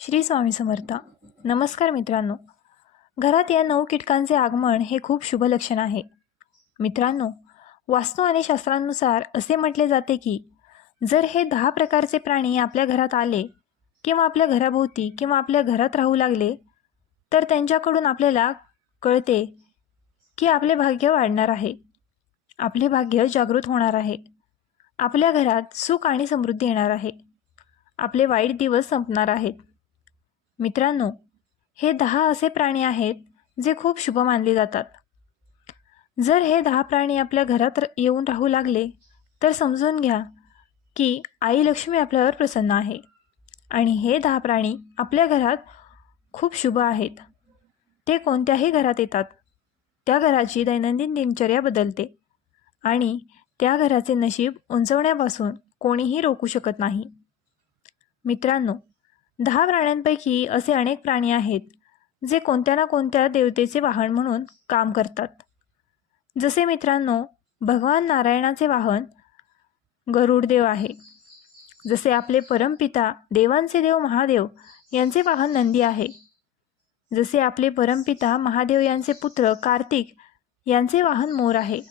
श्री स्वामी समर्थ. नमस्कार मित्रांनो. घरात या नऊ कीटकांचे आगमन हे खूप शुभ लक्षण आहे. मित्रांनो वास्तू आणि शास्त्रानुसार असे म्हटले जाते की जर हे दहा प्रकारचे प्राणी आपल्या घरात आले किंवा आपल्या घराभोवती किंवा आपल्या घरात राहू लागले तर त्यांच्याकडून आपल्याला कळते की आपले भाग्य वाढणार आहे. आपले भाग्य जागृत होणार आहे. आपल्या घरात सुख आणि समृद्धी येणार आहे. आपले वाईट दिवस संपणार आहेत. मित्रांनो हे दहा असे प्राणी आहेत जे खूप शुभ मानले जातात. जर हे दहा प्राणी आपल्या घरात येऊन राहू लागले तर समजून घ्या की आई लक्ष्मी आपल्यावर प्रसन्न आहे आणि हे दहा प्राणी आपल्या घरात खूप शुभ आहेत. ते कोणत्याही घरात येतात. त्या घराची दैनंदिन दिनचर्या बदलते आणि त्या घराचे नशीब उंचवण्यापासून कोणीही रोखू शकत नाही. मित्रांनो दहा प्राण्यांपैकी असे अनेक प्राणी आहेत जे कोणत्या ना कोणत्या देवतेचे वाहन म्हणून काम करतात. जसे मित्रांनो भगवान नारायणाचे वाहन गरुडदेव आहे. जसे आपले परमपिता देवांचे देव महादेव यांचे वाहन नंदी आहे. जसे आपले परमपिता महादेव यांचे पुत्र कार्तिक यांचे वाहन मोर आहे.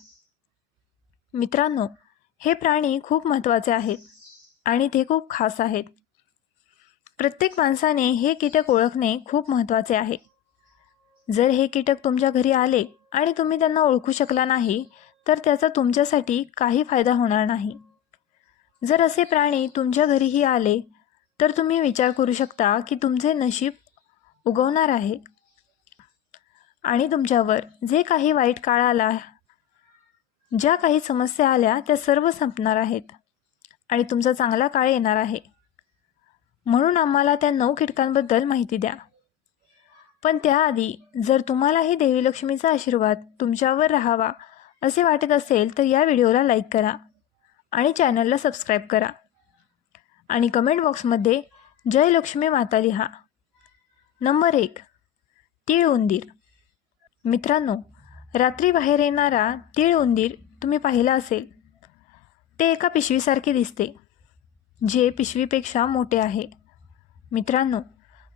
मित्रांनो हे प्राणी खूप महत्त्वाचे आहेत आणि ते खूप खास आहेत. प्रत्येक माणसाने हे कीटक ओळखणे खूप महत्त्वाचे आहे. जर हे कीटक तुमच्या घरी आले आणि तुम्ही त्यांना ओळखू शकला नाही तर त्याचा तुमच्यासाठी काही फायदा होणार नाही. जर असे प्राणी तुमच्या घरीही आले तर तुम्ही विचार करू शकता की तुमचे नशीब उगवणार आहे. आणि तुमच्यावर जे काही वाईट काळ आला ज्या काही समस्या आल्या त्या सर्व संपणार आहेत आणि तुमचा चांगला काळ येणार आहे. म्हणून आम्हाला त्या नऊ कीटकांबद्दल माहिती द्या. पण त्याआधी जर तुम्हालाही देवी लक्ष्मीचा आशीर्वाद तुमच्यावर राहावा असे वाटत असेल तर या व्हिडिओला लाईक करा आणि चॅनलला सबस्क्राईब करा. आणि कमेंट बॉक्समध्ये जय लक्ष्मी माता लिहा. नंबर एक तीळ उंदीर. मित्रांनो रात्री बाहेर येणारा तीळ उंदीर तुम्ही पाहिला असेल. ते एका पिशवीसारखे दिसते जे पिशवीपेक्षा मोठे आहे. मित्रांनो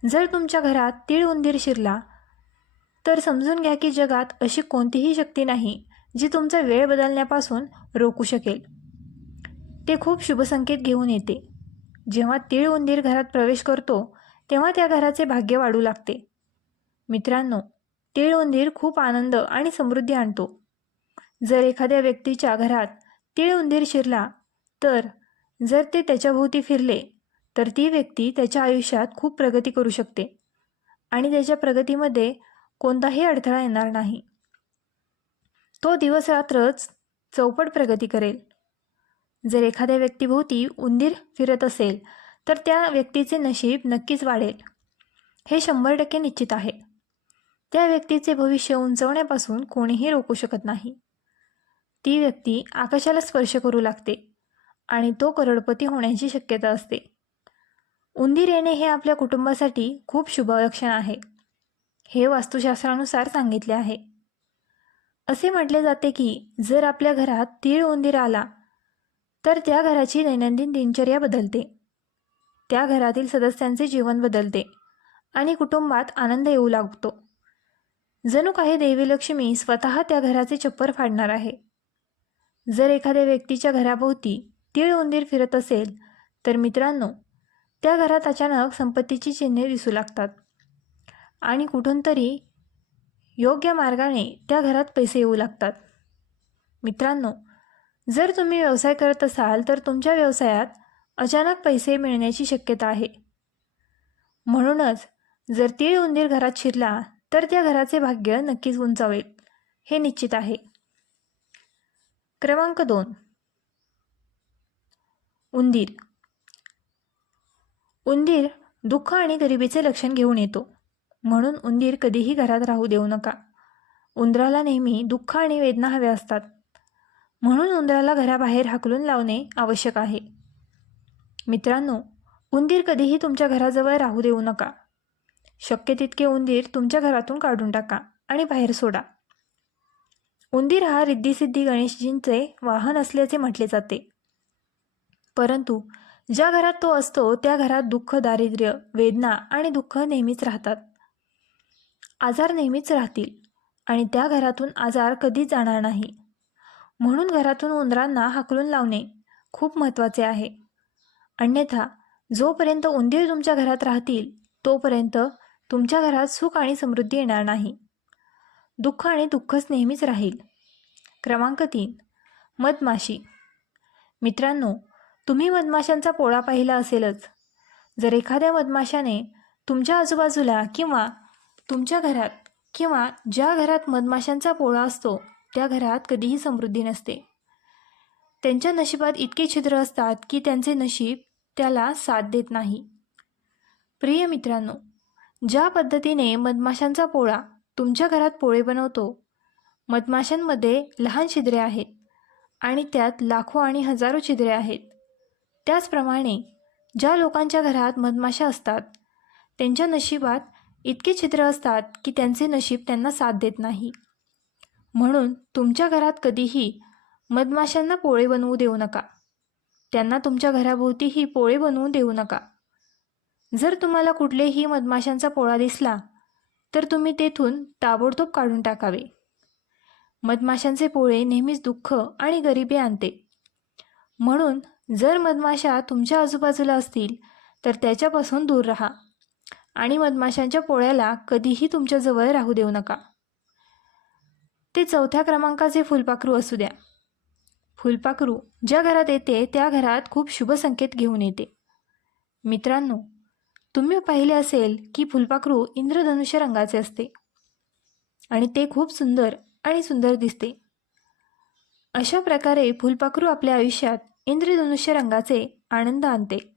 जर तुमच्या घरात तीळ उंदीर शिरला तर समजून घ्या की जगात अशी कोणतीही शक्ती नाही जी तुमचा वेळ बदलण्यापासून रोखू शकेल. ते खूप शुभसंकेत घेऊन येते. जेव्हा तीळ उंदीर घरात प्रवेश करतो तेव्हा त्या घराचे भाग्य वाढू लागते. मित्रांनो तीळ उंदीर खूप आनंद आणि समृद्धी आणतो. जर एखाद्या व्यक्तीच्या घरात तीळ उंदीर शिरला तर जर ते त्याच्याभोवती फिरले तर ती व्यक्ती त्याच्या आयुष्यात खूप प्रगती करू शकते. आणि त्याच्या प्रगतीमध्ये कोणताही अडथळा येणार नाही. तो दिवस रात्रच चौपट प्रगती करेल. जर एखाद्या व्यक्तीभोवती उंदीर फिरत असेल तर त्या व्यक्तीचे नशीब नक्कीच वाढेल. हे शंभर टक्के निश्चित आहे. त्या व्यक्तीचे भविष्य उंचवण्यापासून कोणीही रोखू शकत नाही. ती व्यक्ती आकाशाला स्पर्श करू लागते आणि तो करोडपती होण्याची शक्यता असते. उंदीर येणे हे आपल्या कुटुंबासाठी खूप शुभलक्षण आहे. हे वास्तुशास्त्रानुसार सांगितले आहे. असे म्हटले जाते की जर आपल्या घरात तीळ उंदीर आला तर त्या घराची दैनंदिन दिनचर्या बदलते. त्या घरातील सदस्यांचे जीवन बदलते आणि कुटुंबात आनंद येऊ लागतो. जणू काही देवी लक्ष्मी स्वतः त्या घराचे चप्पर फाडणार आहे. जर एखाद्या व्यक्तीच्या घराभोवती तीळ उंदीर फिरत असेल तर मित्रांनो त्या घरात अचानक संपत्तीची चिन्हे दिसू लागतात. आणि कुठून तरी योग्य मार्गाने त्या घरात पैसे येऊ लागतात. मित्रांनो जर तुम्ही व्यवसाय करत असाल तर तुमच्या व्यवसायात अचानक पैसे मिळण्याची शक्यता आहे. म्हणूनच जर तीळ उंदीर घरात शिरला तर त्या घराचे भाग्य नक्कीच उंचावेल. हे निश्चित आहे. क्रमांक दोन. उंदीर. उंदीर दुःख आणि गरिबीचे लक्षण घेऊन येतो. म्हणून उंदीर कधीही घरात राहू देऊ नका. उंदराला नेहमी दुःख आणि वेदना हव्या असतात. म्हणून उंदराला घराबाहेर हाकलून लावणे आवश्यक आहे. मित्रांनो उंदीर कधीही तुमच्या घराजवळ राहू देऊ नका. शक्य तितके उंदीर तुमच्या घरातून काढून टाका आणि बाहेर सोडा. उंदीर हा रिद्धिसिद्धी गणेशजींचे वाहन असल्याचे म्हटले जाते. परंतु ज्या घरात तो असतो त्या घरात दुःख दारिद्र्य वेदना आणि दुःख नेहमीच राहतात. आजार नेहमीच राहतील आणि त्या घरातून आजार कधीच जाणार नाही. म्हणून घरातून उंदरांना हाकलून लावणे खूप महत्त्वाचे आहे. अन्यथा जोपर्यंत उंदीर तुमच्या घरात राहतील तोपर्यंत तुमच्या घरात सुख आणि समृद्धी येणार नाही. दुःख आणि दुःखच नेहमीच राहील. क्रमांक तीन. मधमाशी. मित्रांनो तुम्ही मधमाशांचा पोळा पाहिला असेलच. जर एखाद्या मधमाशाने तुमच्या आजूबाजूला किंवा तुमच्या घरात किंवा ज्या घरात मधमाशांचा पोळा असतो त्या घरात कधीही समृद्धी नसते. त्यांच्या नशिबात इतके छिद्र असतात की त्यांचे नशीब त्याला साथ देत नाही. प्रिय मित्रांनो ज्या पद्धतीने मधमाशांचा पोळा तुमच्या घरात पोळे बनवतो मधमाशांमध्ये लहान छिद्रे आहेत आणि त्यात लाखो आणि हजारो छिद्रे आहेत. त्याचप्रमाणे ज्या लोकांच्या घरात मधमाशा असतात त्यांच्या नशिबात इतके छिद्र असतात की त्यांचे नशीब त्यांना साथ देत नाही. म्हणून तुमच्या घरात कधीही मधमाशांना पोळे बनवू देऊ नका. त्यांना तुमच्या घराभोवतीही पोळे बनवू देऊ नका. जर तुम्हाला कुठलेही मधमाशांचा पोळा दिसला तर तुम्ही तेथून ताबडतोब काढून टाकावे. मधमाशांचे पोळे नेहमीच दुःख आणि गरिबी आणते. म्हणून जर मधमाशा तुमच्या आजूबाजूला असतील तर त्याच्यापासून दूर राहा. आणि मधमाशांच्या पोळ्याला कधीही तुमच्याजवळ राहू देऊ नका. ते चौथ्या क्रमांकाचे फुलपाखरू असू द्या. फुलपाखरू ज्या घरात येते त्या घरात खूप शुभ संकेत घेऊन येते. मित्रांनो तुम्ही पाहिले असेल की फुलपाखरू इंद्रधनुष्य रंगाचे असते. आणि ते खूप सुंदर आणि सुंदर दिसते. अशा प्रकारे फुलपाखरू आपल्या आयुष्यात इंद्रधनुष्य रंगाचे आनंद आणते.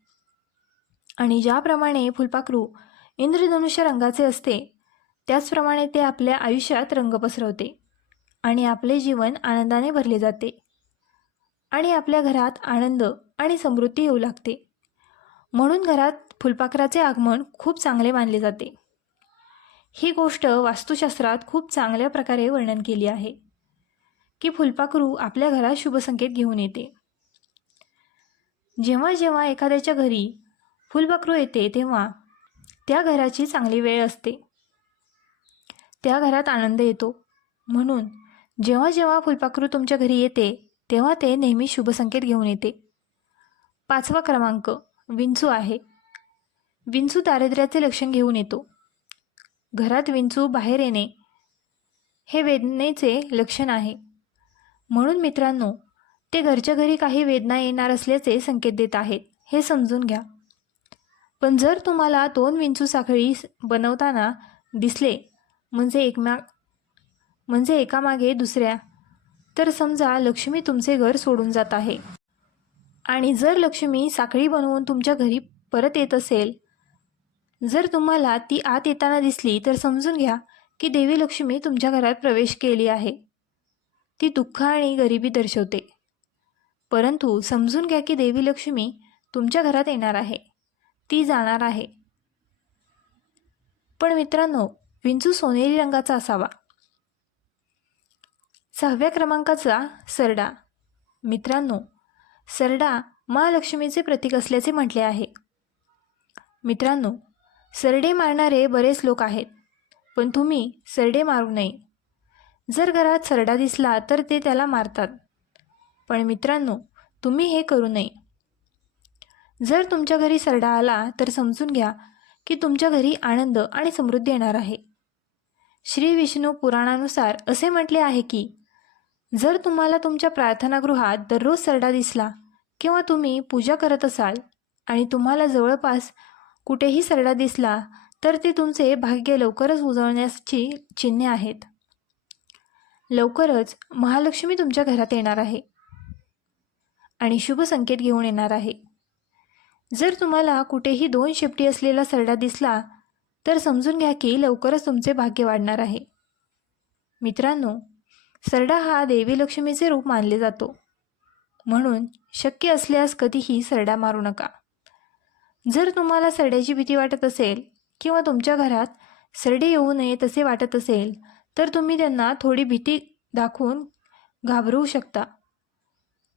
आणि ज्याप्रमाणे फुलपाखरू इंद्रधनुष्य रंगाचे असते त्याचप्रमाणे ते आपल्या आयुष्यात रंग पसरवते आणि आपले जीवन आनंदाने भरले जाते. आणि आपल्या घरात आनंद आणि समृद्धी येऊ लागते. म्हणून घरात फुलपाखराचे आगमन खूप चांगले मानले जाते. ही गोष्ट वास्तुशास्त्रात खूप चांगल्या प्रकारे वर्णन केली आहे की फुलपाखरू आपल्या घरात शुभसंकेत घेऊन येते. जेव्हा जेव्हा एखाद्याच्या घरी फुलपाखरू येते तेव्हा त्या घराची चांगली वेळ असते. त्या घरात आनंद येतो. म्हणून जेव्हा जेव्हा फुलपाखरू तुमच्या घरी येते तेव्हा ते नेहमी शुभसंकेत घेऊन येते. पाचवा क्रमांक विंचू आहे. विंचू दारिद्र्याचे लक्षण घेऊन येतो. घरात विंचू बाहेर येणे हे वेदनेचे लक्षण आहे. म्हणून मित्रांनो ते घरच्या घरी काही वेदना येणार असल्याचे संकेत देत आहेत. हे समजून घ्या. पण जर तुम्हाला दोन विंचू साखळी बनवताना दिसले म्हणजे एकमा म्हणजे एकामागे दुसऱ्या तर समजा लक्ष्मी तुमचे घर सोडून जात आहे. आणि जर लक्ष्मी साखळी बनवून तुमच्या घरी परत येत असेल जर तुम्हाला ती आत येताना दिसली तर समजून घ्या की देवी लक्ष्मी तुमच्या घरात प्रवेश केली आहे. ती दुःख आणि गरिबी दर्शवते. परंतु समजून घ्या की देवी लक्ष्मी तुमच्या घरात येणार आहे. ती जाणार आहे. पण मित्रांनो विंचू सोनेरी रंगाचा असावा. सहाव्या क्रमांकाचा सरडा. मित्रांनो सरडा महालक्ष्मीचे प्रतीक असल्याचे म्हटले आहे. मित्रांनो सरडे मारणारे बरेच लोक आहेत पण तुम्ही सरडे मारू नये. जर घरात सरडा दिसला तर ते त्याला मारतात. पण मित्रांनो तुम्ही हे करू नये. जर तुमच्या घरी सरडा आला तर समजून घ्या की तुमच्या घरी आनंद आणि समृद्धी येणार आहे. श्री विष्णू पुराणानुसार असे म्हटले आहे की जर तुम्हाला तुमच्या प्रार्थनागृहात दररोज सरडा दिसला किंवा तुम्ही पूजा करत असाल आणि तुम्हाला जवळपास कुठेही सरडा दिसला तर ते तुमचे भाग्य लवकरच उजळण्याची चिन्हे आहेत. लवकरच महालक्ष्मी तुमच्या घरात येणार आहे. आणि शुभ संकेत घेऊन येणार आहे. जर तुम्हाला कुठेही दोन शेपटी असलेला सरडा दिसला तर समजून घ्या की लवकरच तुमचे भाग्य वाढणार आहे. मित्रांनो सरडा हा देवी लक्ष्मीचे रूप मानले जातो. म्हणून शक्य असल्यास कधीही सरडा मारू नका. जर तुम्हाला सरड्याची भीती वाटत असेल किंवा तुमच्या घरात सरडे येऊ नये तसे वाटत असेल तर तुम्ही त्यांना थोडी भीती दाखवून घाबरवू शकता.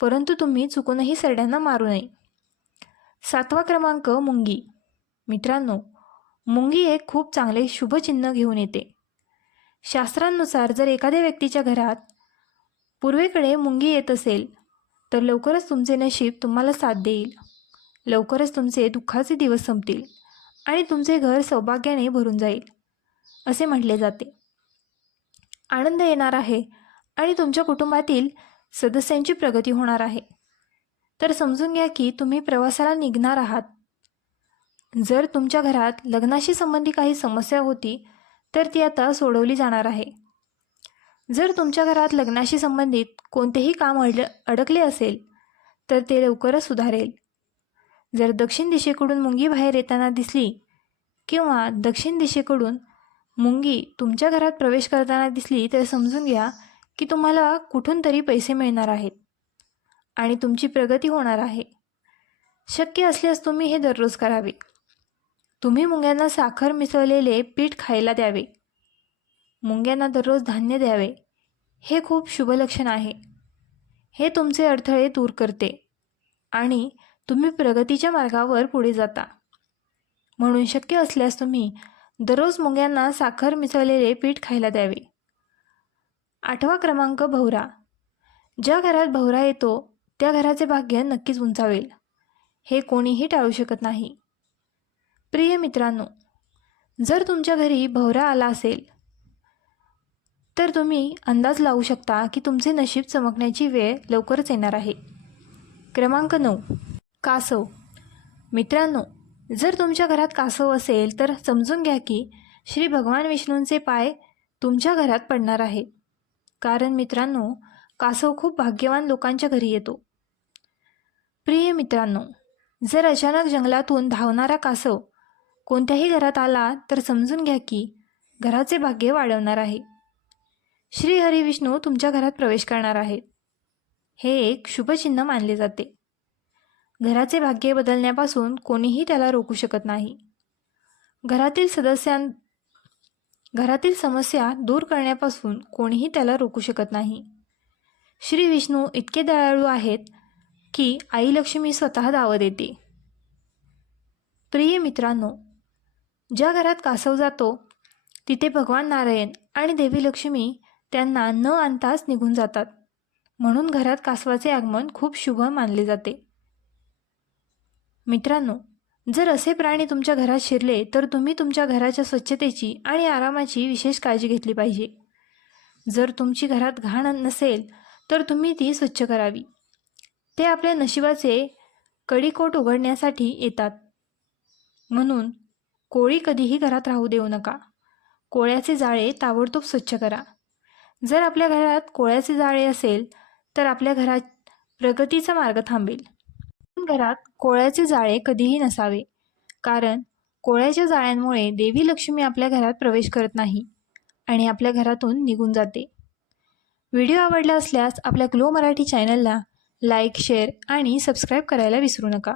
परंतु तुम्ही चुकूनही सरड्यांना मारू नये. सातवा क्रमांक मुंगी. मित्रांनो मुंगी एक खूप चांगले शुभचिन्ह घेऊन येते. शास्त्रांनुसार जर एखाद्या व्यक्तीच्या घरात पूर्वेकडे मुंगी येत असेल तर लवकरच तुमचे नशीब तुम्हाला साथ देईल. लवकरच तुमचे दुःखाचे दिवस संपतील आणि तुमचे घर सौभाग्याने भरून जाईल असे म्हटले जाते. आनंद येणार आहे आणि तुमच्या कुटुंबातील सदस्यांची प्रगती होणार आहे. तर समजून घ्या की तुम्ही प्रवासाला निघणार आहात. जर तुमच्या घरात लग्नाशी संबंधी काही समस्या होती तर ती आता सोडवली जाणार आहे. जर तुमच्या घरात लग्नाशी संबंधित कोणतेही काम अड अडकले असेल तर ते लवकरच सुधारेल. जर दक्षिण दिशेकडून मुंगी बाहेर येताना दिसली किंवा दक्षिण दिशेकडून मुंगी तुमच्या घरात प्रवेश करताना दिसली तर समजून घ्या की तुम्हाला कुठून तरी पैसे मिळणार आहेत आणि तुमची प्रगती होणार आहे. शक्य असल्यास तुम्ही हे दररोज करावे. तुम्ही मुंग्यांना साखर मिसळलेले पीठ खायला द्यावे. मुंग्यांना दररोज धान्य द्यावे. हे खूप शुभ लक्षण आहे. हे तुमचे अडथळे दूर करते आणि तुम्ही प्रगतीच्या मार्गावर पुढे जाता. म्हणून शक्य असल्यास तुम्ही दररोज मुंग्यांना साखर मिसळलेले पीठ खायला द्यावे. आठवा क्रमांक भवरा. ज्या घरात भवरा येतो त्या घराचे भाग्य नक्कीच उंचावेल. हे कोणीही टाळू शकत नाही. प्रिय मित्रांनो जर तुमच्या घरी भवरा आला असेल तर तुम्ही अंदाज लावू शकता की तुमचे नशीब चमकण्याची वेळ लवकरच येणार आहे. क्रमांक नऊ. कासव. मित्रांनो जर तुमच्या घरात कासव असेल तर समजून घ्या की श्री भगवान विष्णूंचे पाय तुमच्या घरात पडणार आहेत कारण मित्रांनो कासव खूप भाग्यवान लोकांच्या घरी येतो. प्रिय मित्रांनो जर अचानक जंगलातून धावणारा कासव कोणत्याही घरात आला तर समजून घ्या की घराचे भाग्य वाढवणार आहे. श्री हरी विष्णू तुमच्या घरात प्रवेश करणार आहेत. हे एक शुभचिन्ह मानले जाते. घराचे भाग्य बदलण्यापासून कोणीही त्याला रोखू शकत नाही. घरातील सदस्यां घरातील समस्या दूर करण्यापासून कोणीही त्याला रोखू शकत नाही. श्री विष्णू इतके दयाळू आहेत की आई लक्ष्मी स्वतः दावत देते. प्रिय मित्रांनो ज्या घरात कासव जातो तिथे भगवान नारायण आणि देवी लक्ष्मी त्यांना न आणताच निघून जातात. म्हणून घरात कासवाचे आगमन खूप शुभ मानले जाते. मित्रांनो जर असे प्राणी तुमच्या घरात शिरले तर तुम्ही तुमच्या घराच्या स्वच्छतेची आणि आरामाची विशेष काळजी घेतली पाहिजे. जर तुमची घरात घाण नसेल तर तुम्ही ती स्वच्छ करावी. ते आपल्या नशिबाचे कडीकोट उघडण्यासाठी येतात. म्हणून कोळी कधीही घरात राहू देऊ नका. कोळ्याचे जाळे ताबडतोब स्वच्छ करा. जर आपल्या घरात कोळ्याचे जाळे असेल तर आपल्या घरात प्रगतीचा मार्ग थांबेल. घरात कोळ्याचे जाळे कधीही नसावे. कारण कोळ्याच्या जाळ्यांमुळे देवी लक्ष्मी आपल्या घरात प्रवेश करत नाही आणि आपल्या घरातून निघून जाते. व्हिडिओ आवडला असल्यास आपल्या ग्लो मराठी चॅनलला लाईक शेअर आणि सबस्क्राईब करायला विसरू नका.